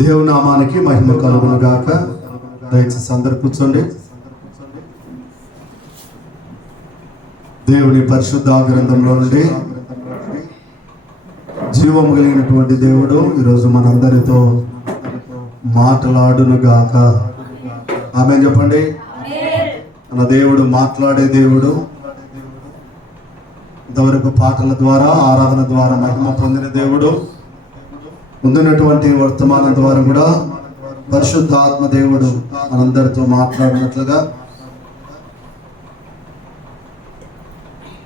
దేవుని నామానికి మహిమ కలుగును గాక. దయచేసి అందరూ కూర్చోండి. దేవుని పరిశుద్ధ గ్రంథంలో నుండి జీవము కలిగినటువంటి దేవుడు ఈరోజు మనందరితో మాట్లాడును గాక. ఆమేన్ చెప్పండి. మన దేవుడు మాట్లాడే దేవుడు. ఇంతవరకు పాటల ద్వారా ఆరాధన ద్వారా మహిమ పొందిన దేవుడు. ముందున్నటువంటి వర్తమానం ద్వారా కూడా పరిశుద్ధ ఆత్మ దేవుడు మనందరితో మాట్లాడినట్లుగా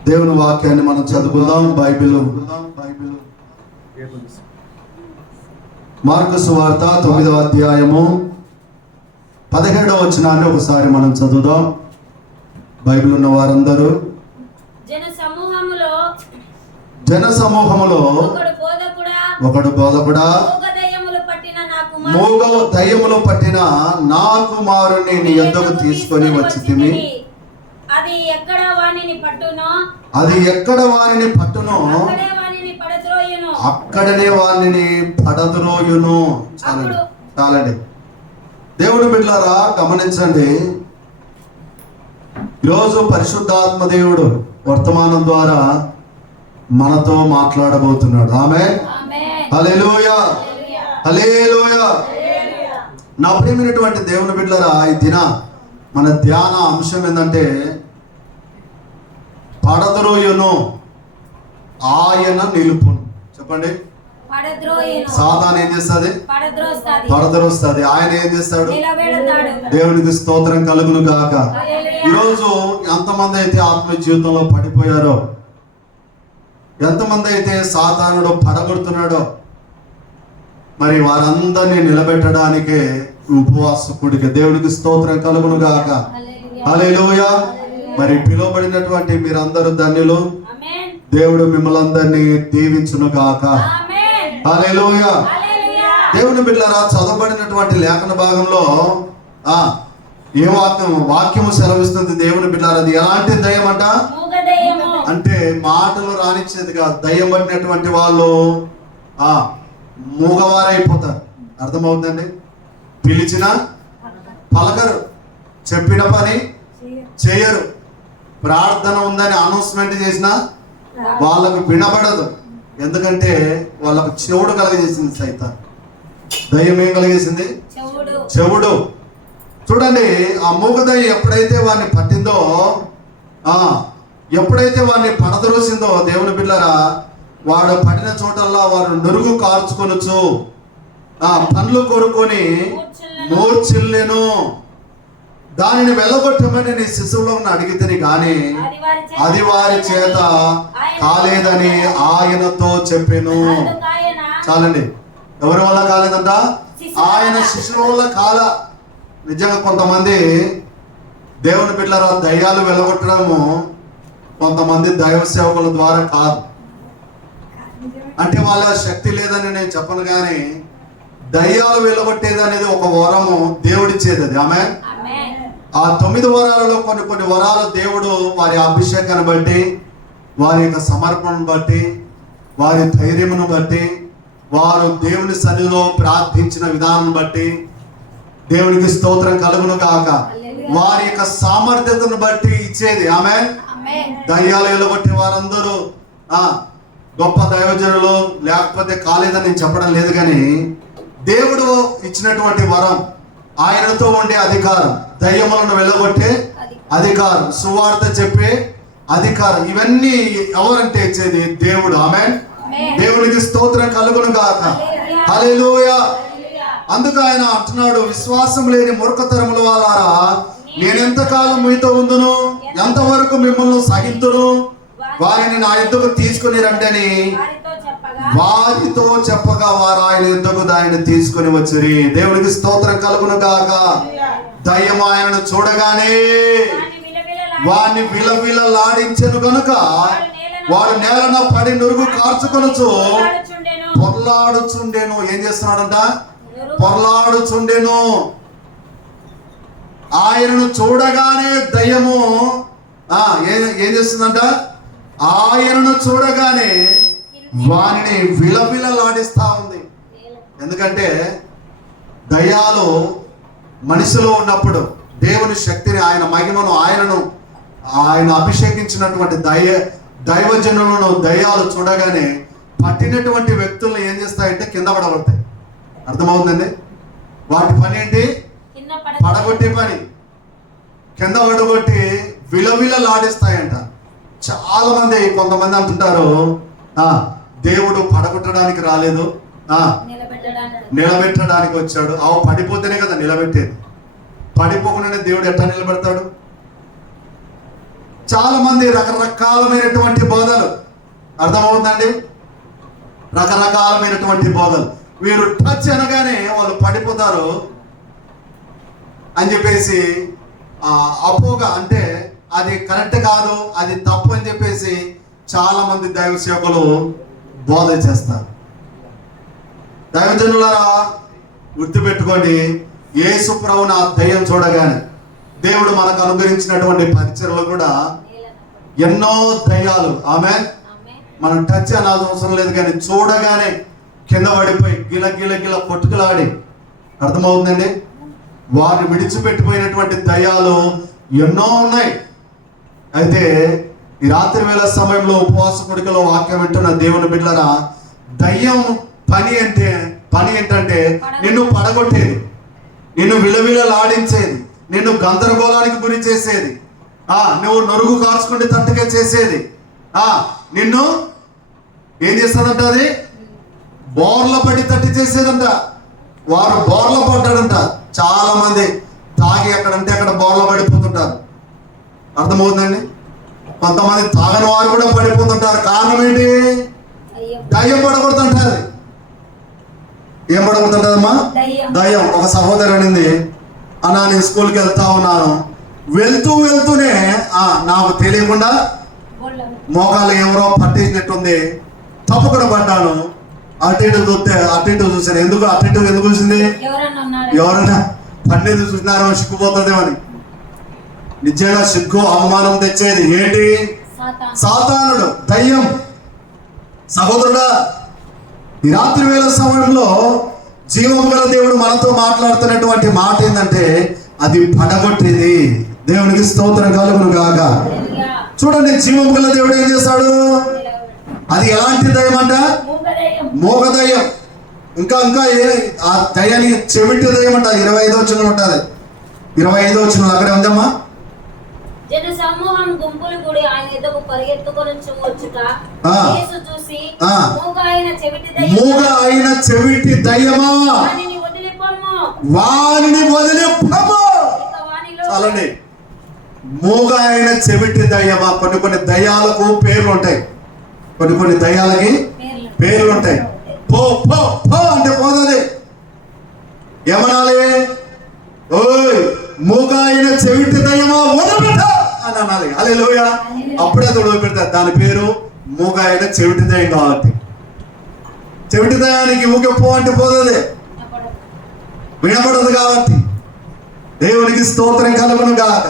దేవుని వాక్యాన్ని మనం చదువుకుందాం. బైబిల్ మార్కు సువార్త 9వ అధ్యాయము 17వ వచనాన్ని ఒకసారి మనం చదువుదాం. బైబిల్ ఉన్న వారందరూ జన సమూహములో ఒకడు బోధకుడా, మూగ దయ్యములు పట్టిన నా కుమారుని నీ యొద్దకు తీసుకొని వచ్చితిమి. అది ఎక్కడ వానిని పట్టునో అక్కడనే వానిని పడద్రోయును. చాలండి. దేవుడు బిడ్డలారా గమనించండి. ఈరోజు పరిశుద్ధాత్మ దేవుడు వర్తమానం ద్వారా మనతో మాట్లాడబోతున్నాడు. ఆమేన్. హల్లెలూయా, హల్లెలూయా. నా ప్రియమైనటువంటి దేవుని బిడ్డలారా, ఈ దిన మన ధ్యాన అంశం ఏంటంటే పడద్రోయును ఆయన నిలుపును. చెప్పండి. సాతాను ఏం చేస్తుంది? పడద్రోస్తుంది. ఆయన ఏం చేస్తాడు? దేవునికి స్తోత్రం కలుగును గాక. ఈరోజు ఎంతమంది అయితే ఆత్మ జీవితంలో పడిపోయారో, ఎంతమంది అయితే సాతానుడు పడగొడుతున్నాడో, మరి వారందరినీ నిలబెట్టడానికే ఉపవాస కూడిక. దేవునికి స్తోత్రం కలుగును గాక. హల్లెలూయా. మరి పిలువబడినటువంటి మీరందరూ ధన్యులు. దేవుడు మిమ్మల్ని అందరినీ దీవించును గాక. హల్లెలూయా. దేవుని బిడ్డలారా, చదవబడినటువంటి లేఖన భాగంలో ఏ వాక్యము సెలవిస్తుంది దేవుని బిడ్డలారా. అది ఎలాంటి దయ్యం అంట అంటే మాటలు రానిచ్చేది కాదు. దయ్యం పట్టినటువంటి వాళ్ళు మూగవారైపోతారు. అర్థమవుతుందండి. పిలిచిన పలకరు, చెప్పిన పని చేయరు, ప్రార్థన ఉందని అనౌన్స్మెంట్ చేసినా వాళ్ళకు వినబడదు. ఎందుకంటే వాళ్ళకు చెవుడు కలగజేసింది సైతాన్. దయ్యం ఏం కలిగేసింది? చెవుడు. చూడండి, ఆ మూగదయ్యం ఎప్పుడైతే వాడిని పట్టిందో, ఎప్పుడైతే వాడిని పడదరోసిందో దేవుని బిడ్డలారా, వాడు పడిన చోటల్లా వారు నురుగు కార్చుకొనొచ్చు, పండ్లు కొరుకొని మూర్చిల్లెను. దానిని వెళ్ళగొట్టమని నీ శిశువులను అడిగితేని కానీ అది వారి చేత కాలేదని ఆయనతో చెప్పెను. చాలండి. ఎవరి వల్ల కాలేదంట? ఆయన శిశువుల వల్ల కాల. నిజంగా కొంతమంది దేవుని బిడ్డలారా దయ్యాలు వెళ్ళగొట్టడము కొంతమంది దైవ సేవకుల ద్వారా కాదు. అంటే వాళ్ళ శక్తి లేదని నేను చెప్పను, కానీ దయ్యాలు వెళ్ళగొట్టేది అనేది ఒక వరము దేవుడిచ్చేది. అది ఆమె ఆ 9 వరాలలో కొన్ని వరాలు దేవుడు వారి అభిషేకాన్ని బట్టి, వారి యొక్క సమర్పణను బట్టి, వారి ధైర్యమును బట్టి, వారు దేవుని సన్నిధిలో ప్రార్థించిన విధానం బట్టి, దేవునికి స్తోత్రం కలుగును గాక, వారి యొక్క సామర్థ్యతను బట్టి ఇచ్చేది ఆమె. దయ్యాలు వెళ్ళగొట్టే వారందరూ గొప్ప దైవజనులు లేకపోతే కాలేదని నేను చెప్పడం లేదు, కానీ దేవుడు ఇచ్చినటువంటి వరం, ఆయనతో ఉండే అధికారం, దయ్యములను వెళ్ళగొట్టే అధికారం, సువార్త చెప్పే అధికారం, ఇవన్నీ ఎవరంటే ఇచ్చేది? దేవుడు. ఆమె. దేవునికి స్తోత్రం కలుగును గాక. హల్లెలూయా. అందుకు ఆయన అంటున్నాడు, విశ్వాసం లేని మూర్ఖతరముల వాలారా, నేనెంతకాలం మీతో ఉందును, ఎంతవరకు మిమ్మల్ని సహింతును, వారిని నా యుద్ధకు తీసుకుని రండని వారితో చెప్పగా వారు ఆయన యుద్ధకు దానిని తీసుకుని వచ్చిరి. దేవునికి స్తోత్రం కలుగును గాక. దయ్యం ఆయనను చూడగానే వారిని విలవిలలాడించెను గనుక వాడు నేలన పడి నురుగు కార్చుకొనొచ్చు పొర్లాడుచుండెను. ఏం చేస్తున్నాడంట? పొర్లాడుచుండెను. ఆయనను చూడగానే దయ్యము ఏం చేస్తుందంట? ఆయనను చూడగానే వారిని విలవిలలాడిస్తా ఉంది. ఎందుకంటే దయ్యాలు మనిషిలో ఉన్నప్పుడు దేవుని శక్తిని, ఆయన మహిమను, ఆయన అభిషేకించినటువంటి దైవజనులను దయ్యాలు చూడగానే పట్టినటువంటి వ్యక్తులను ఏం చేస్తాయంటే కింద పడగొడతాయి. అర్థమవుతుందండి? వాటి పని ఏంటి? పడగొట్టే పని. కింద పడగొట్టి విలవిలలాడిస్తాయంట. చాలా మంది, కొంతమంది అంటుంటారు, దేవుడు పడగొట్టడానికి రాలేదు, నిలబెట్టడానికి వచ్చాడు. పడిపోతేనే కదా నిలబెట్టేది. పడిపోకుండానే దేవుడు ఎట్లా నిలబెడతాడు? చాలా మంది రకరకాలమైనటువంటి బోధలు. అర్థమవుతుందండి? రకరకాలమైనటువంటి బోధలు. వీరు టచ్ అనగానే వాళ్ళు పడిపోతారు అని చెప్పేసి అపోగా, అంటే అది కరెక్ట్ కాదు, అది తప్పు అని చెప్పేసి చాలా మంది దైవ సేవకులు బోధ చేస్తారు. దైవజనులారా గుర్తుపెట్టుకోండి, యేసు ప్రభువును ఆ దయ్యం చూడగానే, దేవుడు మనకు అనుగ్రహించినటువంటి పరిచర్లు కూడా ఎన్నో దయ్యాలు ఆమె మనం టచ్ అనాల్సిన అవసరం లేదు, కానీ చూడగానే కింద పడిపోయి గిల గిల గిల కొట్టుకులాడి, అర్థమవుతుందండి, వారిని విడిచిపెట్టిపోయినటువంటి దయ్యాలు ఎన్నో ఉన్నాయి. అయితే ఈ రాత్రి వేళ సమయంలో ఉపవాస కొడుకలో వాక్యం వింటున్న దేవుని బిడ్డలారా, దయ్యం పని ఏంటంటే నిన్ను పడగొట్టేది, నిన్ను విలవిలలాడించేది, నిన్ను గందరగోళానికి గురి చేసేది, నువ్వు నొరుగు కాల్చుకుంటే తట్టుగా చేసేది, నిన్ను ఏం చేస్తుందంట? అది బోర్ల పడి తట్టి చేసేదంట. వారు బోర్ల పడ్డాడంట. చాలా మంది తాగి ఎక్కడంటే అక్కడ బోర్ల పడిపోతుంటారు. అర్థమవుతుందండి? కొంతమంది తాగని వారు కూడా పడిపోతుంటారు. కారణం ఏంటి? దయ్యం పడగొడుతుంటారు. ఏం పడగొడుతుంటారమ్మా? దయ్యం. ఒక సహోదరు అనింది, అన్నా నేను స్కూల్కి వెళ్తా ఉన్నాను, వెళ్తూనే నాకు తెలియకుండా మోకాలు ఎవరో పట్టేసినట్టుంది, తప్పుకుని పడ్డాను, అటు ఇటు చూసాను. ఎందుకు అటు ఇటు ఎందుకు చూసింది? పండిది చూసినారో సిగ్గుపోతుందేమని. నిజంగా సిగ్గు అవమానం తెచ్చేది ఏంటి? సాతానుడు, దయ్యం. సహోదరుడా, ఈ రాత్రి వేళ సమయంలో జీవం గల దేవుడు మనతో మాట్లాడుతున్నటువంటి మాట ఏంటంటే అది పడగొట్టేది. దేవునికి స్తోత్రం కలుగును గాక. చూడండి, జీవం గల దేవుడు ఏం చేస్తాడు? అది ఎలాంటి దయ్యం అంట? మోగ దయ్యం. ఇంకా ఇంకా ఆ దయ్యానికి చెవిటి దయ్యం అంట. 25వ వచనం ఉంటుంది. 25వ వచనం అక్కడే ఉందమ్మా. జన సమూహం గుంపులు కూడి ఆయన ఎదుగు పరిగెత్తుకొని వచ్చుట యేసు చూసి మూగ అయిన చెవిటి దయ్యమా వానిని వదిలిపొమ్ము. చాలండి. మూగ అయిన చెవిటి దయ్యమా. కొన్ని దయ్యాలకు పేర్లు ఉంటాయి. కొన్ని దయ్యాలకి పేర్లు ఉంటాయి. పో పో పో అంటే పోతుంది. ఏమనాలి? ఓయ్ మూగ అయిన చెవిటి దయ్యమా వదిలిపెట్ట అని అనాలి. హల్లెలూయా. అప్పుడే వదిలిపెడతారు. దాని పేరు మూగ అయిన చెవిటి దయ్యం. కాబట్టి చెవిటి దయ్యానికి ఊకే పో అంటే పోతుంది, వినపడదు. కాబట్టి దేవునికి స్తోత్రం కలుగును గాక.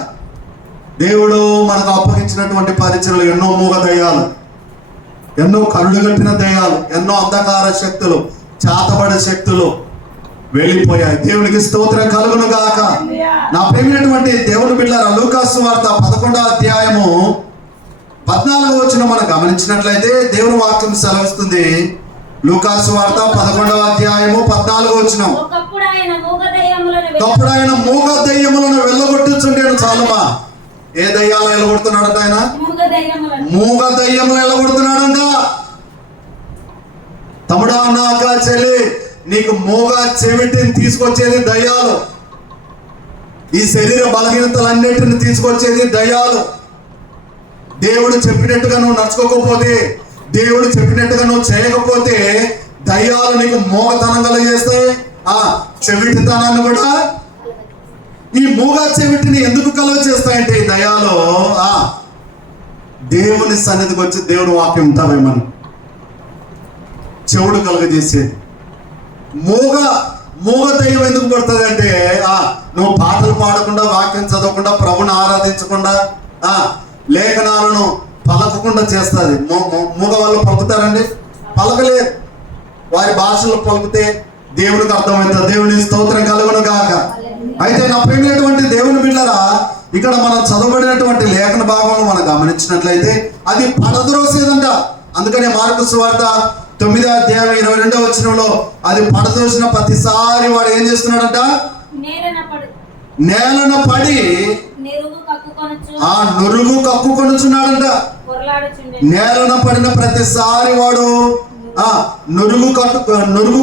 దేవుడు మనకు అప్పగించినటువంటి పరిచయలు ఎన్నో మూగ దయ్యాలు, ఎన్నో కరుడుగట్టిన దయ్యాలు, ఎన్నో అంధకార శక్తులు, చాతబడే శక్తులు వెళ్ళిపోయాయి. దేవునికి స్తోత్రం కలుగును గాక. నా ప్రేమైనటువంటి దేవుని బిడ్డలారా, లూకాసు వార్త 11వ అధ్యాయము 14వ వచనం మనం గమనించినట్లయితే దేవుని వాక్యం సెలవిస్తుంది. లూకాసు వార్త 11వ అధ్యాయము 14వ వచనం. ఒకప్పుడు ఆయన మూగ దయ్యములను వెళ్ళగొట్టుచుండెను. చాలుమా. ఏ దయ్యాలు వెళ్ళగొడుతున్నాడంట ఆయన? మూగ దయ్యములు వెళ్ళగొడుతున్నాడంట. తమ్ముడా, అన్న, అక్క, చెల్లి, నీకు మూగ చెవిటిని తీసుకొచ్చేది దయ్యాలు. ఈ శరీర బలహీనతలన్నిటిని తీసుకొచ్చేది దయ్యాలు. దేవుడు చెప్పినట్టుగా నువ్వు నడుచుకోకపోతే, దేవుడు చెప్పినట్టుగా నువ్వు చేయకపోతే దయ్యాలు నీకు మూగతనం కలిగేస్తాయి. ఆ చెవిటితనాన్ని కూడా. ఈ మూగ చెవిటిని ఎందుకు కలుగ చేస్తాయంటే ఈ దయ్యాలు దేవుని సన్నిధికి వచ్చి దేవుడు వాక్యం ఉంటావేమని చెవుడు కలుగజేసేది. మూగ దయ్యం ఎందుకు పడుతుంది అంటే నువ్వు పాటలు పాడకుండా, వాక్యం చదవకుండా, ప్రభుని ఆరాధించకుండా, లేఖనాలను పలకకుండా చేస్తుంది. మూగ వాళ్ళు పలుకుతారండి? పలకలేదు. వారి భాషలో పలికితే దేవునికి అర్థమవుతుంది. దేవుని స్తోత్రం కలుగును గాక. అయితే నా ప్రేమైనటువంటి దేవుని బిడ్డలారా, ఇక్కడ మనం చదవబడినటువంటి లేఖన భాగంలో మనం గమనించినట్లయితే అది పడద్రోసేదంట. అందుకనే మార్కు సువార్త 9వ అధ్యాయం 22వ వచనంలో అది పడదోసిన ప్రతిసారి వాడు ఏం చేస్తున్నాడంట? నేలన పడి నురుగు కక్కుకొనుచున్నాడంట. నేలన పడిన ప్రతిసారి వాడు నురుగు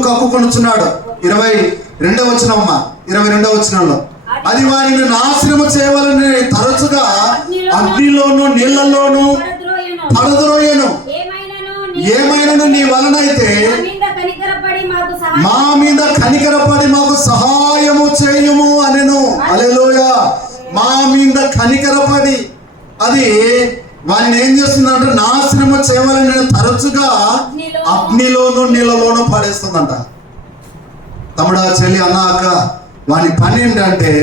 కక్కుకొనుచున్నాడు. 22వ వచనం అమ్మా. 22వ వచనంలో అది వారిని నాశనము చేయవాలని తరచుగా అగ్నిలోను నీళ్లలోను పడద్రోయను. ఏమైనా నీ వలనైతే మా మీద కనికరపడి మాకు సహాయము చేయము అనెను. హల్లెలూయా. మా మీద కనికరపడి అది వారిని ఏం చేస్తుందంటే నాశనము చేయవాలని తరచుగా అగ్నిలోను నీళ్ళలోను పడేస్తుందంట. తమ్ముడా, చెల్లి, అన్న, అక్క, వాని పని ఏంటంటే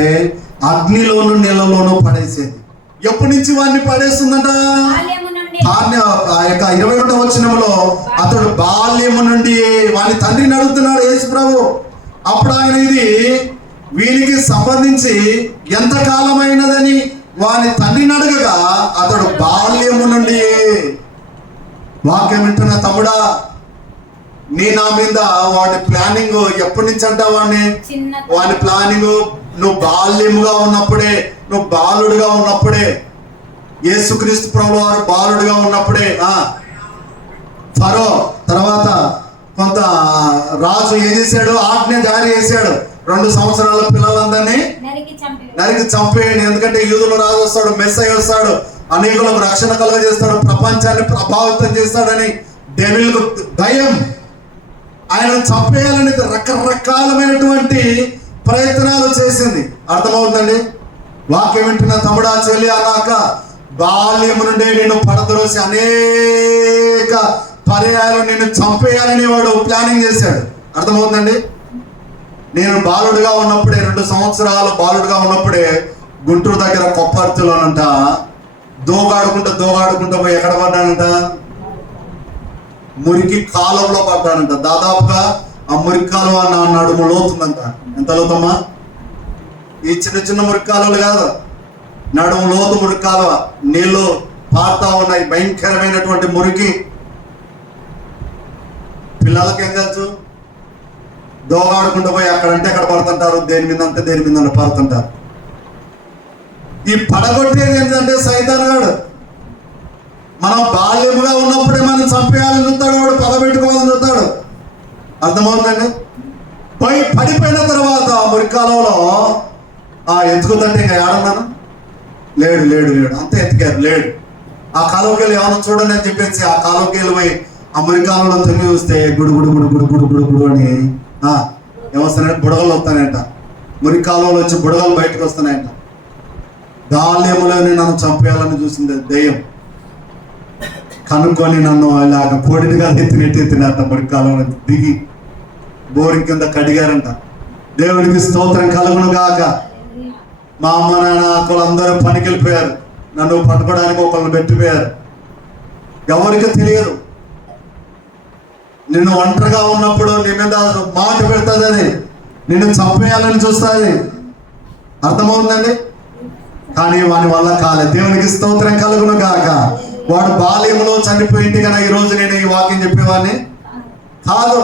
అగ్నిలోను నీళ్ళలోను పడేసేది. ఎప్పటి నుంచి వాడిని పడేస్తుందంట? ఆ యొక్క 22వ వచనంలో అతడు బాల్యము నుండి వాని తండ్రిని అడుగుతున్నాడు యేసు ప్రభు. అప్పుడు ఆయన ఇది వీనికి సంబంధించి ఎంత కాలమైనదని వాని తండ్రిని అడగగా అతడు బాల్యము నుండి. వాక్యం వింటున్న తమ్ముడా, నీ నా మీద వాడి ప్లానింగ్ ఎప్పటి నుంచి అంటా? వాడి ప్లానింగ్ నువ్వు బాల్యముగా ఉన్నప్పుడే, నువ్వు బాలుడుగా ఉన్నప్పుడే, యేసుక్రీస్తు ప్రభువు వారు బాలుడుగా ఉన్నప్పుడే ఫరో తర్వాత కొంత రాజు ఏం చేశాడు? ఆజ్ఞ జారీ చేశాడు. 2 సంవత్సరాల పిల్లలందరినీ నరికి చంపేయండి. ఎందుకంటే యూదుల రాజు వస్తాడు, మెస్సయ్య వస్తాడు, అనేకులకు రక్షణ కలుగజేస్తాడు, ప్రపంచాన్ని ప్రభావితం చేస్తాడని డెవిల్కు భయం. ఆయనను చంపేయాలని రకరకాలమైనటువంటి ప్రయత్నాలు చేసింది. అర్థమవుతుందండి? వాక్యం వింటున్న తమ్ముడా, చెల్లి, అన్నాక బాల్యము నుండి నేను పడద్రోసి అనేక పర్యాయాలు నిన్ను చంపేయాలని వాడు ప్లానింగ్ చేశాడు. అర్థమవుతుందండి? నేను బాలుడిగా ఉన్నప్పుడే 2 సంవత్సరాలు బాలుడిగా ఉన్నప్పుడే గుంటూరు దగ్గర కొప్పర్తిలోనంట దోగాడుకుంటూ పోయి ఎక్కడ పడ్డానంట, మురికి కాలంలో పడ్డానంట. దాదాపుగా ఆ మురికి కాలువ నా నడుము లోతుందంట. ఎంత లోతమ్మా? ఈ చిన్న చిన్న మురికి కాలువలు కాదు, నడుము లోతు మురికి కాలువ. నీళ్లు పారుతా ఉన్నాయి, భయంకరమైనటువంటి మురికి. పిల్లలకి ఏం తెలుసు? దోగాడుకుంటూ పోయి అక్కడంటే ఎక్కడ పడుతుంటారు, దేని మీద అంటే దేని మీద పడుతుంటారు. ఈ పడగొట్టేది ఏంటంటే సైతాన్ గాడు. మనం బాల్యముగా ఉన్నప్పుడే మనం చంపేయాలని చూస్తాడు, వాడు పగబెట్టుకోవాలని చూస్తాడు. అర్థమవుతుందండి? పడిపోయిన తర్వాత మురికాలంలో ఎత్తుకుతుంటే ఇంకా ఏడన్నాను, లేడు అంతే ఎత్తికారు, లేడు. ఆ కాలువకి వెళ్ళి ఏమన్నా చూడండి అని చెప్పేసి ఆ కాలువకి వెళ్ళి పోయి ఆ మురికాలంలో తొంగి చూస్తే గుడు అని ఏమొస్తానంటే బుడగలు వస్తానంట. మురికాలంలో వచ్చి బుడగలు బయటకు వస్తున్నాయంట. బాల్యములోనే నన్ను చంపేయాలని చూసింది దెయ్యం. కనుక్కొని నన్ను ఇలాగ కోడిగా ఎత్తినట్ట మురికాలంలో దిగి బోరి కింద కడిగారంట. దేవునికి స్తోత్రం కలుగును గాక. మా అమ్మ నాన్న అక్కలందరూ పనికి వెళ్ళిపోయారు, నన్ను పట్టుకోవడానికి ఒకళ్ళని పెట్టిపోయారు. ఎవరికి తెలియదు నిన్ను ఒంటరిగా ఉన్నప్పుడు నీ మీద మాట పెడతాదని, నిన్ను చంపేయాలని చూస్తుంది. అర్థమవుతుందండి? కానీ వాని వల్ల కాలేదు. దేవునికి స్తోత్రం కలుగును గాక. వాడు బాల్యంలో చనిపోయింది కదా ఈరోజు నేను ఈ వాక్యం చెప్పేవాడిని కాదు.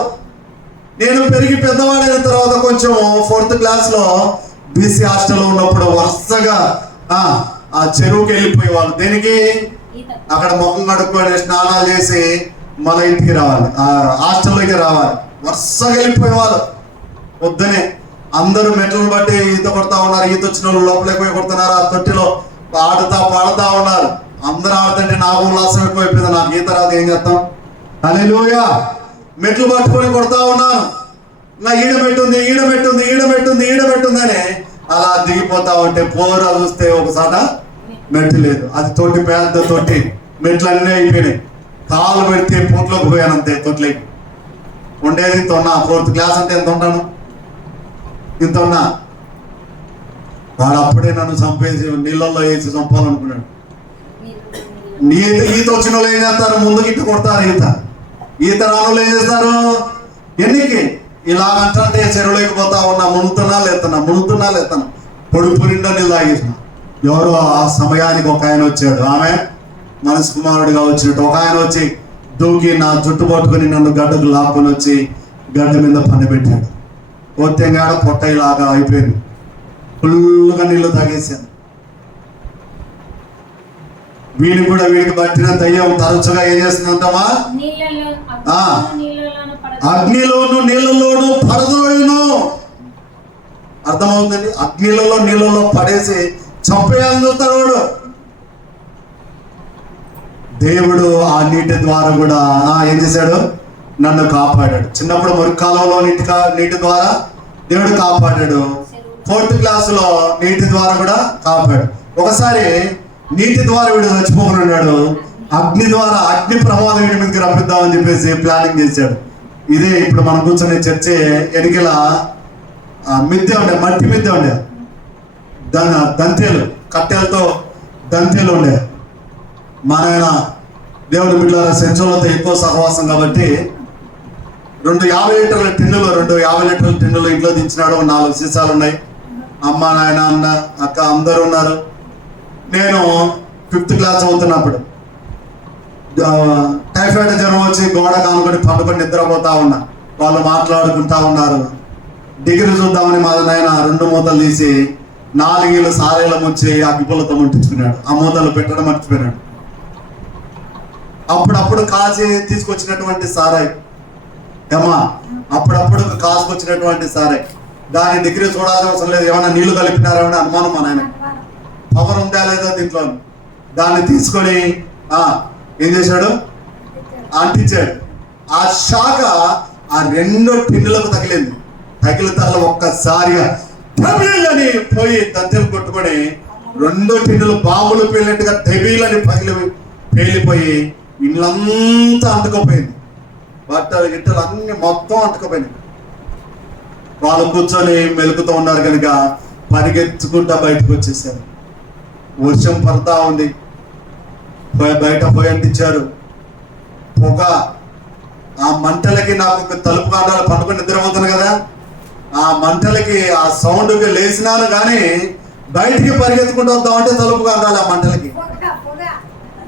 నేను పెరిగి పెద్దవాడైన తర్వాత కొంచెం 4th క్లాస్లో బీసీ హాస్టల్లో ఉన్నప్పుడు వరుసగా ఆ చెరువుకి వెళ్ళిపోయేవాళ్ళు. దేనికి? అక్కడ ముఖం కడుక్కొని స్నానాలు చేసి మన ఇంటికి రావాలి, ఆ హాస్టల్లోకి రావాలి. వరుసగా వెళ్ళిపోయేవాళ్ళు. పొద్దునే అందరూ మెట్లను బట్టి ఈత కొడతా ఉన్నారు. ఈత వచ్చిన వాళ్ళు లోపలికి పోయి కొడుతున్నారు. ఆ తొట్టిలో ఆడుతా పాడుతా ఉన్నారు. అందరూ ఆడుతుంటే నాకు ఉల్లాసం ఎక్కువైపోయింది. నాకు ఈత రాదు, ఏం చేస్తాం? హల్లెలూయా. మెట్లు పట్టుకొని కొడతా ఉన్నాను. నా ఈడమెట్టుంది అని అలా దిగిపోతా ఉంటే పోరా చూస్తే ఒకసాట మెట్టు లేదు. అది తొట్టి, పెద్ద తొట్టి, మెట్లు అన్నీ అయిపోయినాయి. కాలు పెడితే పొట్లోకి పోయాను అంతే. తొట్లోకి ఉండేది ఇంత ఉన్నా. 4th క్లాస్ అంటే ఎంత ఉంటాను? ఇంత ఉన్నా. వాడు అప్పుడే నన్ను చంపేసి నీళ్ళల్లో వేసి చంపాలనుకున్నాడు. ఈత వచ్చిన వాళ్ళు ఏం చేస్తారు? ముందుకి ఇట్టు కొడతారు. ఈత రాని వాళ్ళు ఏం చేస్తారు? ఎన్నికి ఇలాగంటే చెరువులోకి పోతా ఉన్నా, మునుగుతున్నా లేతున్నా పొడుపు నిండా నీళ్ళు తాగేసిన. ఎవరో ఆ సమయానికి ఒక ఆయన వచ్చాడు. ఆమె మనసు కుమారుడిగా వచ్చినట్టు ఒక ఆయన వచ్చి దూకి నా జుట్టు పట్టుకుని నన్ను గడ్డకు లాక్కొని వచ్చి గడ్డ మీద పని పెట్టాడు. పొత్తెంగాడ పొట్ట ఇలాగా అయిపోయింది. ఫుల్గా నీళ్లు తాగేశాను. వీడికి పట్టిన దయ్యం తరచుగా ఏం చేస్తుందంటామా? అగ్నిలోను నీళ్ళలోను పడదోయును. అర్థమవుతుందండి? అగ్నిలలో నీళ్ళలో పడేసి చంపేయాలని చూస్తాడు వాడు. దేవుడు ఆ నీటి ద్వారా కూడా ఏం చేశాడు? నన్ను కాపాడాడు. చిన్నప్పుడు మురికాలంలో నీటి ద్వారా దేవుడు కాపాడాడు. 4th క్లాసులో నీటి ద్వారా కూడా కాపాడు. ఒకసారి నీటి ద్వారా వీడు చచ్చిపోకున్నాడు. అగ్ని ప్రమాదం వీడి మీదకి రప్పిద్దామని చెప్పేసి ప్లానింగ్ చేశాడు. ఇదే ఇప్పుడు మనం కూర్చొని చర్చే ఎనికల మిద్దె ఉండే, మట్టి మిద్దె ఉండే, దంతేలు, కట్టెలతో దంతేలు ఉండే. మా నాయన దేవుడి బిడ్డల సెంచోలతో ఎక్కువ సహవాసం కాబట్టి 2 50 లీటర్ల టిన్నులు ఇంట్లో దించినాడు. 4 సీసాలు ఉన్నాయి. అమ్మ, నాయన, అన్న, అక్క అందరూ ఉన్నారు. నేను 5th క్లాస్ అవుతున్నప్పుడు టైఫాయిడ్ జ్వరం వచ్చి గోడ కానుకొని పండుకొని నిద్రపోతా ఉన్నా. వాళ్ళు మాట్లాడుకుంటా ఉన్నారు. డిగ్రీ చూద్దామని మా నాయన 2 మూతలు తీసి 4 సారేల ముంచి అగ్గిపుల్లతో ముట్టించుకున్నాడు. ఆ మూతలు పెట్టడం మర్చిపోయినాడు. అప్పుడప్పుడు కాచి తీసుకొచ్చినటువంటి సారాయి అప్పుడప్పుడు కాసుకొచ్చినటువంటి సారాయి. దాని డిగ్రీ చూడాల్సిన అవసరం లేదు. ఏమన్నా నీళ్లు కలిపినారేమన్నా అనుమానం మా నాయన. పవర్ ఉందా లేదా దీంట్లో. దాన్ని తీసుకొని ఏం చేశాడు? అంటించాడు. ఆ శాఖ ఆ 2 టిన్నులకు తగిలింది. తగిలిన తర్వాత ఒక్కసారిగా అని పోయి దద్దెలు కొట్టుకొని 2 టిన్నులు బాంబులు పేలినట్టుగా తెబీలని పేలిపోయి ఇళ్ళంతా అంటుకోపోయింది. బట్టలు గిట్టలు అన్ని మొత్తం అంటుకోపోయినాయి. వాళ్ళు కూర్చొని మెలుకుతూ ఉన్నారు కనుక పరిగెత్తుకుంటా బయటకు వచ్చేసారు. వర్షం పడతా ఉంది, బయట పొయ్యి అంటించారు, పొగ. ఆ మంటలకి నాకు తలుపు కాండాలు పండుకొని నిద్రపోతాను కదా, ఆ మంటలకి ఆ సౌండ్కి లేచినాను కానీ బయటికి పరిగెత్తుకుంటూ వద్దామంటే తలుపు కాండాలి ఆ మంటలకి.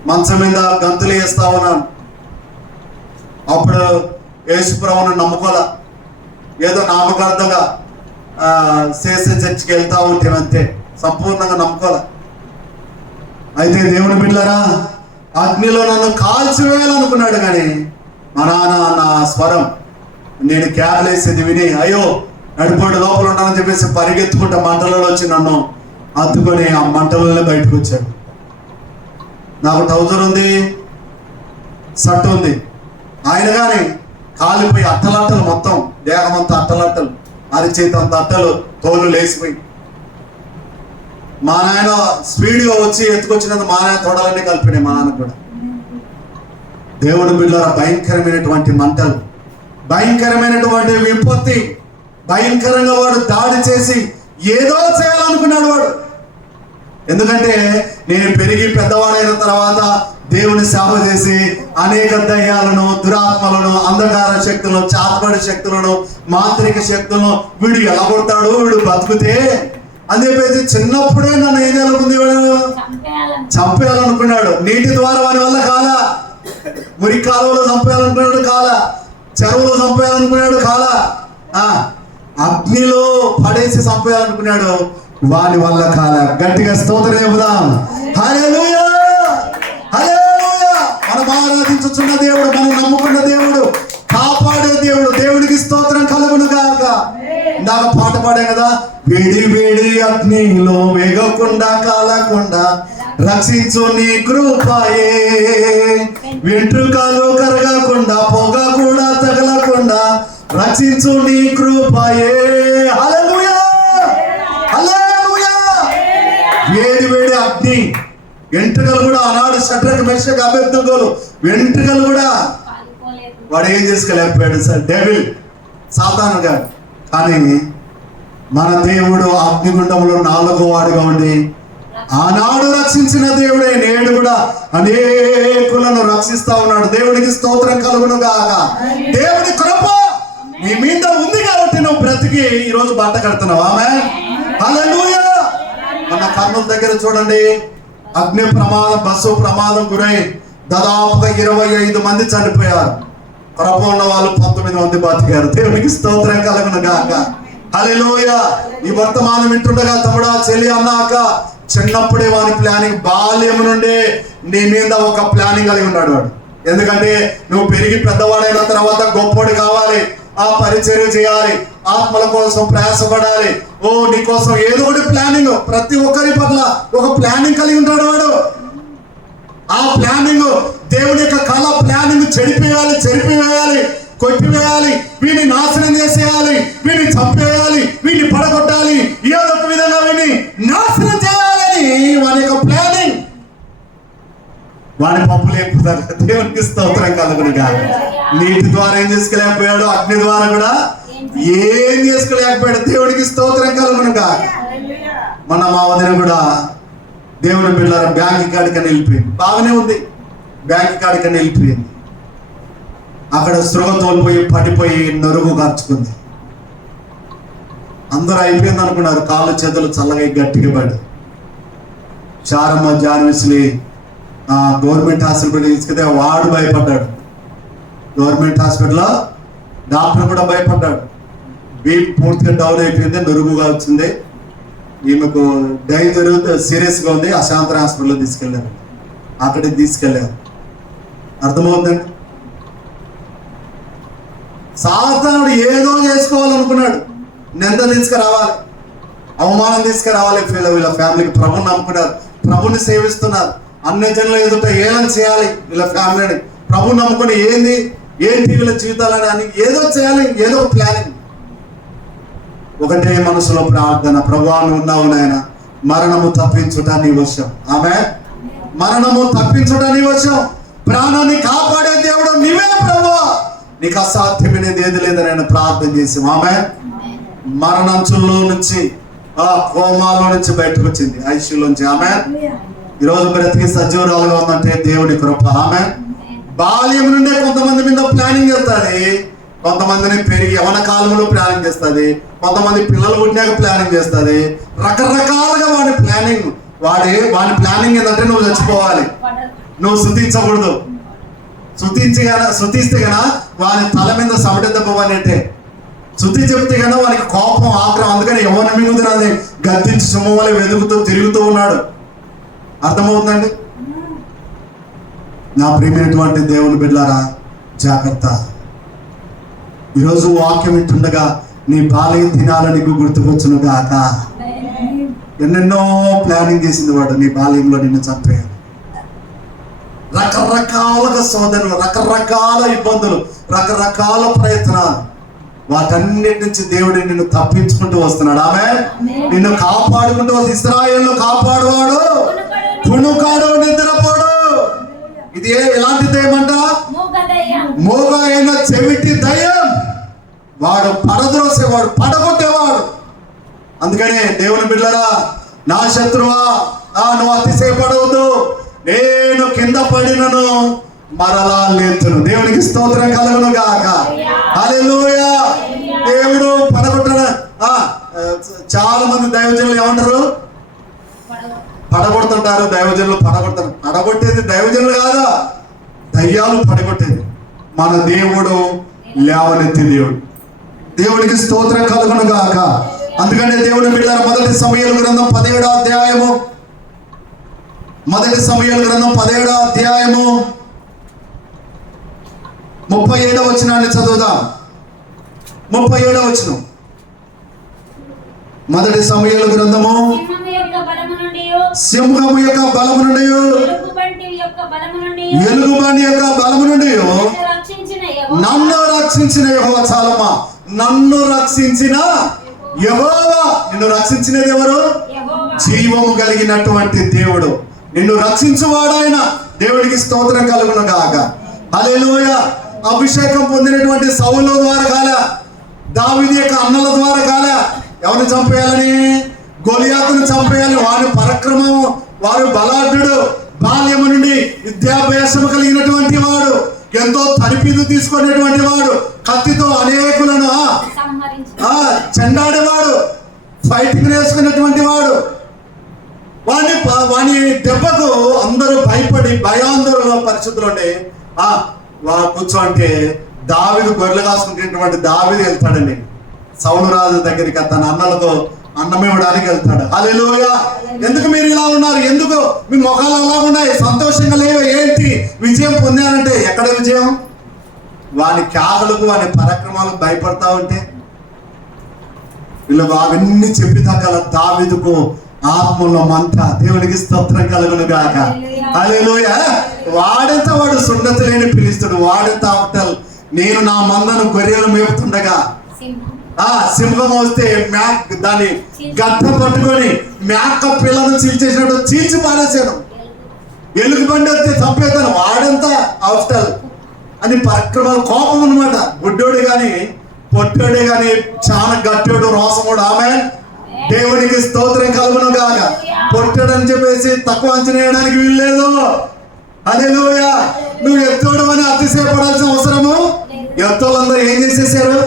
మంచం మీద గంతులు వేస్తా ఉన్నాను. అప్పుడు యేసుప్రభువుని నమ్ముకోలే, ఏదో నామకార్థంగా చేసే చర్చికి వెళ్తా ఉంటే అంతే, సంపూర్ణంగా నమ్ముకోలే. అయితే దేవుని బిడ్డలారా, అగ్నిలో నన్ను కాల్చివేయాలనుకున్నాడు కానీ మా నాన్న నా స్వరం, నేను క్యాబ్లేసేది విని అయ్యో నడిపోయి లోపల ఉన్నానని చెప్పేసి పరిగెత్తుకుంటా మంటలలో వచ్చి నన్ను అద్దుకొని ఆ మంటలలోనే బయటకు వచ్చాడు. నాకు ట్రౌజర్ ఉంది, షర్ట్ ఉంది, ఆయన కానీ కాలిపోయి అట్టలట్టలు, మొత్తం దేహం అంతా అట్టలట్టలు, అరిచేతి అంత అట్టలు, తోలు లేచిపోయి. మా నాయన స్పీడ్గా వచ్చి ఎత్తుకొచ్చినందుకు మా నాయన తోడలన్నీ కలిపినాయి మా నాన్న కూడా. దేవుని బిడ్డలారా, భయంకరమైనటువంటి మంటలు, భయంకరమైనటువంటి విపత్తి, భయంకరంగా వాడు దాడి చేసి ఏదో చేయాలనుకున్నాడు వాడు. ఎందుకంటే నేను పెరిగి పెద్దవాడైన తర్వాత దేవుని సేవ చేసి అనేక దయ్యాలను, దురాత్మలను, అంధకార శక్తులను, చాతపడి శక్తులను, మాంత్రిక శక్తులను వీడు ఎలా కొడతాడు, వీడు బతుకుతే అని చెప్పేసి చిన్నప్పుడే నన్ను ఏం చేయాలనుకుంది, వాడు చంపేయాలనుకున్నాడు. నీటి ద్వారా వాని వల్ల కాలా, మురి కాలువలో చంపేయాలనుకున్నాడు కాలా, చెరువులో చంపేయాలనుకున్నాడు కాలా, అగ్నిలో పడేసి చంపేయాలనుకున్నాడు, వాని వల్ల కాల. గట్టిగా స్తోత్రం చెబుదాం. హల్లెలూయా, హల్లెలూయా. మనం ఆరాధించుచున్న దేవుడు, మనం నమ్ముకున్న దేవుడు, కాపాడే దేవుడు, దేవుడికి స్తోత్రం కలుగును గాక. ఇందాక పాట పాడాం కదా, వేడి వేడి అగ్నిలో వేగకుండా కాలకుండా రక్షించు నీ కృపయే, వెంట్రుకలు కరగకుండా పొగ కూడా తగలకుండా రక్షించు నీ కృపయే. హల్లెలూయా, హల్లెలూయా. వేడి వేడి అగ్ని, వెంట్రుకలు కూడా ఆనాడు షడ్రక్ మెషక్ అబేద్నెగోలు వెంట్రుకలు కూడా వాడు ఏం చేసుకోలేకపోయాడు సార్, డెవిల్, సాతాను గారు. కానీ మన దేవుడు అగ్నిగుండంలో 4వ వాడుగా ఉండి ఆనాడు రక్షించిన దేవుడే నేడు కూడా అనేకులను రక్షిస్తా ఉన్నాడు. దేవునికి స్తోత్రం కలుగును గాక. దేవుని కృప నీ మీద ఉంది కాబట్టి నువ్వు బ్రతికి ఈరోజు బట్ట కడుతున్నావు. ఆమేన్, హల్లెలూయా. మన కర్నూలు దగ్గర చూడండి, అగ్ని ప్రమాదం, బస్సు ప్రమాదం గురై దాదాపుగా 25 మంది చనిపోయారు. కృప ఉన్న వాళ్ళు 19 మంది బతికారు. దేవునికి స్తోత్రం కలుగును గాక. హల్లెలూయా. ఈ వర్తమానం వింటుండగా తమ్ముడా, చెల్లి, అన్నాక చిన్నప్పుడే వాని ప్లానింగ్, బాల్యం నుండే నీ మీద ఒక ప్లానింగ్ కలిగి ఉన్నాడు వాడు. ఎందుకంటే నువ్వు పెరిగి పెద్దవాడైన తర్వాత గొప్పోడు కావాలి, ఆ పరిచర్య చేయాలి, ఆత్మల కోసం ప్రయాసపడాలి. ఓ నీ కోసం ఏదో ఒకటి ప్లానింగ్, ప్రతి ఒక్కరి పట్ల ఒక ప్లానింగ్ కలిగి ఉంటాడు వాడు. ఆ ప్లానింగ్, దేవుని యొక్క కళ ప్లానింగ్ చెరిపివేయాలి, కొట్టివేయాలి, వీడిని నాశనం చేసేయాలి, వీడిని చంపేయాలి, వీడిని పడగొట్టాలి, ఏదో ఒక విధంగా వీడిని నాశనం చేయాలని వాని యొక్క ప్లానింగ్. వాడి పప్పులు ఎక్కుతారు. దేవునికి స్తోత్రం కలుగును గాక. నీటి ద్వారా ఏం చేసుకోలేకపోయాడు, అగ్ని ద్వారా కూడా ఏం చేసుకోలేకపోయాడు. దేవునికి స్తోత్రం కలుగును గాక. మన మా వదిన కూడా దేవుని బిడ్డలారా బ్యాంక్ కాడికని వెళ్ళిపోయింది. బాగానే ఉంది, బ్యాంక్ కాడికని వెళ్ళిపోయింది. అక్కడ స్పృహ తోలిపోయి పడిపోయి నరుగు కార్చుకుంది. అందరూ అయిపోయింది అనుకున్నారు. కాళ్ళు చేతులు చల్లగా గట్టిగా పడి చారమ్మ జాన్విస్లీ గవర్నమెంట్ హాస్పిటల్ తీసుకెళ్తే వాడు భయపడ్డాడు. గవర్నమెంట్ హాస్పిటల్లో డాక్టర్ కూడా భయపడ్డాడు. బీపీ పూర్తిగా డౌన్ అయిపోయింది, నొరుగుగా వచ్చింది, ఈమెకు డై జరుగుతుంది, సీరియస్గా ఉంది. అశాంతర హాస్పిటల్లో తీసుకెళ్ళారు. అక్కడికి తీసుకెళ్ళారు. అర్థమవుతుందండి. సాతానుడు ఏదో చేసుకోవాలనుకున్నాడు, నింద తీసుకురావాలి, అవమానం తీసుకురావాలి. వీళ్ళ ఫ్యామిలీకి ప్రభుని నమ్ముకున్నారు, ప్రభుని సేవిస్తున్నారు, అన్ని జనుల ఎదుట ఏలం చేయాలి వీళ్ళ ఫ్యామిలీని. ప్రభుని నమ్ముకుని ఏంటి వీళ్ళ జీవితాలని అని ఏదో చేయాలి, ఏదో ప్లానింగ్. ఒకటే మనసులో ప్రార్థన, ప్రభువా నువ్వు ఉన్నావు నాయన, మరణము తప్పించుట నీ వశం. ఆమేన్. మరణము తప్పించుట నీ వశం, ప్రాణాన్ని కాపాడే దేవుడు నీవే ప్రభువా, నీకు అసాధ్యమైనది ఏది లేదని ఆయన ప్రార్థన చేసాం. ఆమేన్. మరణంచుల్లో నుంచి, ఆ కోమాలో నుంచి బయటకు వచ్చింది, ఐసీయూలోంచి. ఆమె ఈరోజు బ్రతికి సజీవురాలుగా ఉందంటే దేవుడి కృప. ఆమె బాల్యం నుండే కొంతమంది మీద ప్లానింగ్ చేస్తుంది, కొంతమందిని పెరిగి యవన కాలంలో ప్లానింగ్ చేస్తుంది, కొంతమంది పిల్లలు పుట్టినాక ప్లానింగ్ చేస్తుంది. రకరకాలుగా వాడి ప్లానింగ్ ఏంటంటే నువ్వు చచ్చిపోవాలి, నువ్వు శుతించకూడదు. శుతిస్తే గన వాని తల మీద సమటెద్దపోవాలంటే, శుతి చెప్తే కన్నా వానికి కోపం, ఆగ్రహం. అందుకని ఎవరిని మింగుతున్నది గద్దించి సుమ్మవలే వెతుకుతూ తిరుగుతూ ఉన్నాడు. అర్థమవుతుందండి? నా ప్రియమైనటువంటి దేవుని బిడ్డలారా, జాగ్రత్త. ఈరోజు వాక్యం వింటుండగా నీ బాల్య దినాలు నీకు గుర్తుకొచ్చును గాక. ఎన్నెన్నో ప్లానింగ్ చేసింది వాడు నీ బాల్యంలో నిన్ను చంపేయాలి. రకరకాలుగా శోధనలు, రకరకాల ఇబ్బందులు, రకరకాల ప్రయత్నాలు, వాటన్నిటి నుంచి దేవుడు నిన్ను తప్పించుకుంటూ వస్తున్నాడు. ఆమె నిన్ను కాపాడుకుంటూ వస్తుంది. ఇశ్రాయేలును కాపాడువాడు కునుకాడు, నిద్రపోడు. ఇది ఎలాంటి దయ్యం అంట? మూగ అయిన చెవిటి దయ్యం. వాడు పడద్రోసేవాడు, పడగొట్టేవాడు. అందుకనే దేవుని బిడ్డలారా, నా శత్రువా నువ్వు అతిశయపడవద్దు, నేను కింద పడినను మరలా లేతును. దేవునికి స్తోత్రం కలుగును గాక. హల్లెలూయా. దేవుడు పడగొట్టన. చాలా మంది దైవజనులు ఏమంటారు? పడగొడుతుంటారు. దైవజనులు పడగొడతారు. పడగొట్టేది దైవజనులు కాదా, దయ్యాలు పడగొట్టేది. మన దేవుడు లేవనెత్తి దేవుడు. దేవునికి స్తోత్రం కలుగును గాక. అందుకంటే దేవుని బిడ్డలారా, మొదటి సమూయేలు గ్రంథం 17వ అధ్యాయము, మొదటి సమూయేలు గ్రంథం 17వ అధ్యాయము 37వ వచనాన్ని చదువుదాం. 37వ వచనం. మొదటి సమూయేలు గ్రంథము, సింహము యొక్క బలము నుండి, ఎలుగుబంటి యొక్క బలము నుండి నన్ను రక్షించిన యెహోవా. చాలమ్మా, నన్ను రక్షించిన యెహోవా. నిన్ను రక్షించినది ఎవరు? జీవము కలిగినటువంటి దేవుడు, నిన్ను రక్షించువాడు ఆయన. దేవుడికి స్తోత్రం కలుగును గాక. హల్లెలూయా. అభిషేకం పొందినటువంటి సౌలు ద్వారా కాలే, దావీదు యొక్క అన్నల ద్వారా కాలే. ఎవరిని చంపేయాలని? గొలియాతును చంపేయాలి. వారి పరాక్రమం, వారు బలాఢ్యుడు, బాల్యము నుండి విద్యాభ్యాసం కలిగినటువంటి వాడు, ఎంతో తరిపిదు తీసుకునేటువంటి వాడు, కత్తితో అనేకులను చెండాడేవాడు, ఫైటింగ్ నేర్చుకున్నటువంటి వాడు. వాని దెబ్బకు అందరూ భయపడి భయాందోళన పరిస్థితుల్లోనే కూర్చోంటే దావీదు గొర్రెలు కాసుకుంటున్నటువంటి దావీదు వెళ్తాడండి సౌలు రాజు దగ్గరికి, తన అన్నలతో అన్నం ఇవ్వడానికి వెళ్తాడు. హల్లెలూయా. ఎందుకు మీరు ఇలా ఉన్నారు? ఎందుకు మీ ముఖాలు అలా ఉన్నాయి? సంతోషంగా లేవు ఏంటి? విజయం పొందానంటే ఎక్కడ విజయం? వాని త్యాగులకు, వాని పరాక్రమాలకు భయపడతా ఉంటే వీళ్ళు అవన్నీ చెప్పిదాకా దావీదుకు ఆత్మలో మంట. దేవునికి స్తోత్రం కలుగును గాక. హల్లెలూయా. వాడంతా వాడు సున్నతి లేని పిలుస్తాడు. వాడంతా అవతల్ నేను నా మందను గొర్రెలు మేపుతుండగా సింహం వస్తే దాన్ని గద్ద పట్టుకొని మేక పిల్లను చీల్చేసినట్టు చీల్చి పారేసాను. ఎలుగుబండి వస్తే చంపేతాను. వాడంతా అవతల్ అని పరాక్రమాలు, కోపం అనమాట. గుడ్డోడు గాని పొట్టోడే గాని చాలా గట్టోడు, రోసముడు. ఆమె దేవునికి స్తోత్రం కలుగును గాక. పొట్టడని చెప్పేసి తక్కువ అంచనా వేయడానికి వీల్లేదు. హల్లెలూయా. నువ్వు ఎత్తోడు అని అతిశయపడాల్సిన అవసరము. ఎత్తోళ్ళందరూ ఏం చేసేసారు?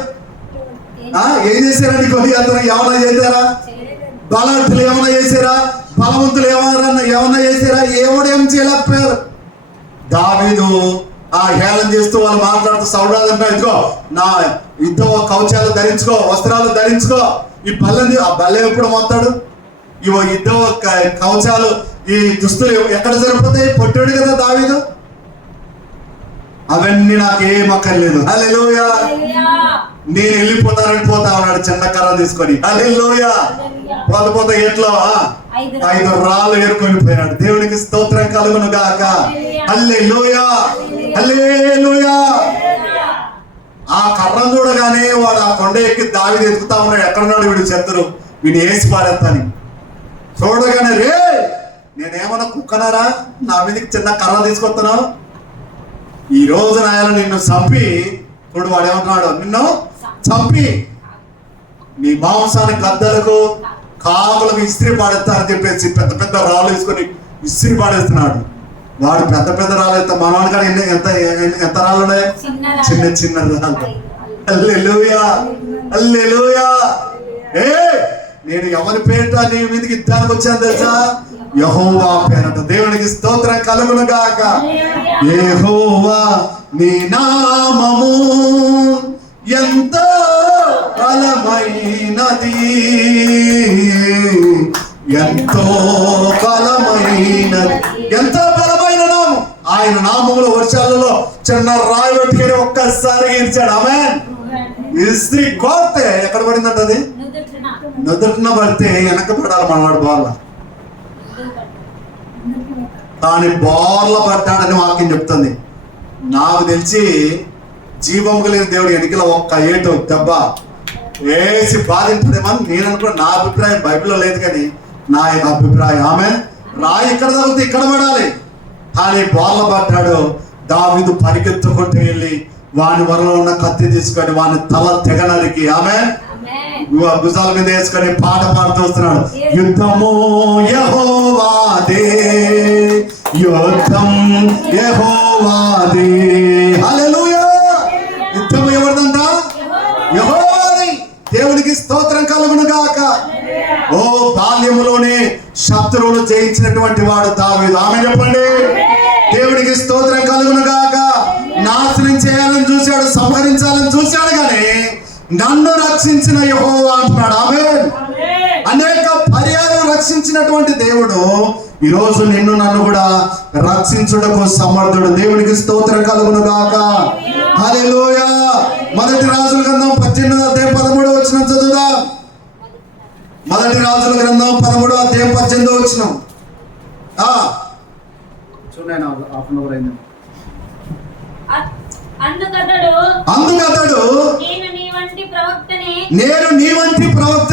ఏం చేశారండి? కొద్దిగా ఏమన్నా చేశారా? బలవంతులు ఏమన్నా చేశారా? బలవంతులు ఏమన్నా చేశారా? ఏం చేయలేకపోయారు. దావీదు హేళన చేస్తూ వాళ్ళు మాట్లాడుతూ సౌరాదంటే, ఇదిగో నా యుద్ధ కవచాలు ధరించుకో, వస్త్రాలు ధరించుకో. ఈ బల్లని ఆ బల్లె ఎప్పుడు మోస్తాడు? ఇవో యుద్ధ కవచాలు, ఈ దుస్తులు ఎక్కడ సరిపోతాయి? పొట్టాడు కదా దావీదు. అవన్నీ నాకు ఏం అక్కర్లేదు. హల్లెలూయా. నేను వెళ్ళిపోతానని పోతా ఉన్నాడు చిన్న కర్ర తీసుకొని. హల్లెలూయా. పోత ఎట్లో 5 రాళ్ళు ఏరుకొని పోయినాడు. దేవునికి స్తోత్రం కలుగును గాక. హల్లెలూయా. హల్లెలూయా. ఆ కర్ర చూడగానే వాడు ఆ కొండ ఎక్కి దావీదు ఎత్తుకుతా ఉన్నాడు. ఎక్కడున్నాడు వీడు? శత్రు వీడిని వేసి పాడేస్తాను. చూడగానే, రే నేనేమన్నా కుక్కనారా, నా మీదకి చిన్న కర్ర తీసుకొస్తున్నావు? ఈ రోజు నాయన నిన్ను చంపి, చూడు వాడు ఏమంటున్నాడు, నిన్ను చంపి నీ మాంసాన్ని గద్దలకు కాకులకు ఇస్త్రీ పాడేస్తారని చెప్పేసి పెద్ద పెద్ద రాళ్ళు వేసుకొని ఇస్త్రీ పాడేస్తున్నాడు. వాడు పెద్ద పెద్ద రాళ్ళు ఎత్తా మనవాడి కానీ ఎంత ఎంత రాళ్ళు ఉన్నాయి? చిన్న చిన్న రాళ్ళు. హల్లెలూయా హల్లెలూయా. నేను ఎవరి పేరిట నీ మీదకి యుద్ధానికి వచ్చాను తెలుసా? యెహోవా పేరట. దేవునికి స్తోత్రం కలుగును గాక. యెహోవా నీ నామము ఎంతో బలమైనది, ఎంతో బలమైనది. ఎంతో బలమైన నామం. ఆయన నామములో వర్షాలలో చిన్న రాయి పెట్టుకుని ఒక్కసారి ఇచ్చాడు. ఆమేన్. ఇస్త్రీ కోర్తే ఎక్కడ పడిందంట? అది నుదుటిన పడితే వెనక పడాలి మనవాడు బార్ల, కానీ బార్ల పడ్డాడని వాక్యం చెప్తుంది. నాకు తెలిసి జీవం కలిగిన దేవుడు వెనకల ఒక్క ఏటు దెబ్బ వేసి బాధించడేమని నేను అనుకున్నా. నా అభిప్రాయం బైబిల్లో లేదు, కానీ నా యొక్క అభిప్రాయం. ఆమె రాయి ఇక్కడ తగ్గితే ఇక్కడ పడాలి, కానీ బార్ల పడ్డాడు. దావీదు పరిగెత్తుకుంటూ వెళ్ళి వాని వరలో ఉన్న కత్తి తీసుకొని వాని తల తెగనరికి ఆమె భుజాల మీద వేసుకొని పాట పాడుతూ వస్తున్నాడు. యుద్ధము యెహోవాదే, యుద్ధం యెహోవాదే. హల్లెలూయా. యుద్ధం ఎవరిదంట? యెహోవాది. దేవునికి స్తోత్రం కలుగును గాక. ఓ బాల్యములోనే శత్రువులు జయించినటువంటి వాడు దావీదు. ఆమె చెప్పండి. దేవునికి స్తోత్రం కలుగును గాక. నాశనం చేయాలని చూశాడు, సంహరించాలని చూశాడు, కానీ నన్ను రక్షించిన యెహోవా అంటున్నాడు. ఆమేన్. అనేక పర్యాలు రక్షించినటువంటి దేవుడు ఈరోజు నిన్ను నన్ను కూడా రక్షించుటకు సమర్థుడు. దేవునికి స్తోత్రం కలుగును గాక. హల్లెలూయా. మొదటి రాజుల గ్రంథం 18:13 చదువుదాం. మొదటి రాజుల గ్రంథం 13:18 చూడండి. హాఫ్ అన్ అవర్ అయింది. అందుకతడు నేను నీ వంటి ప్రవక్త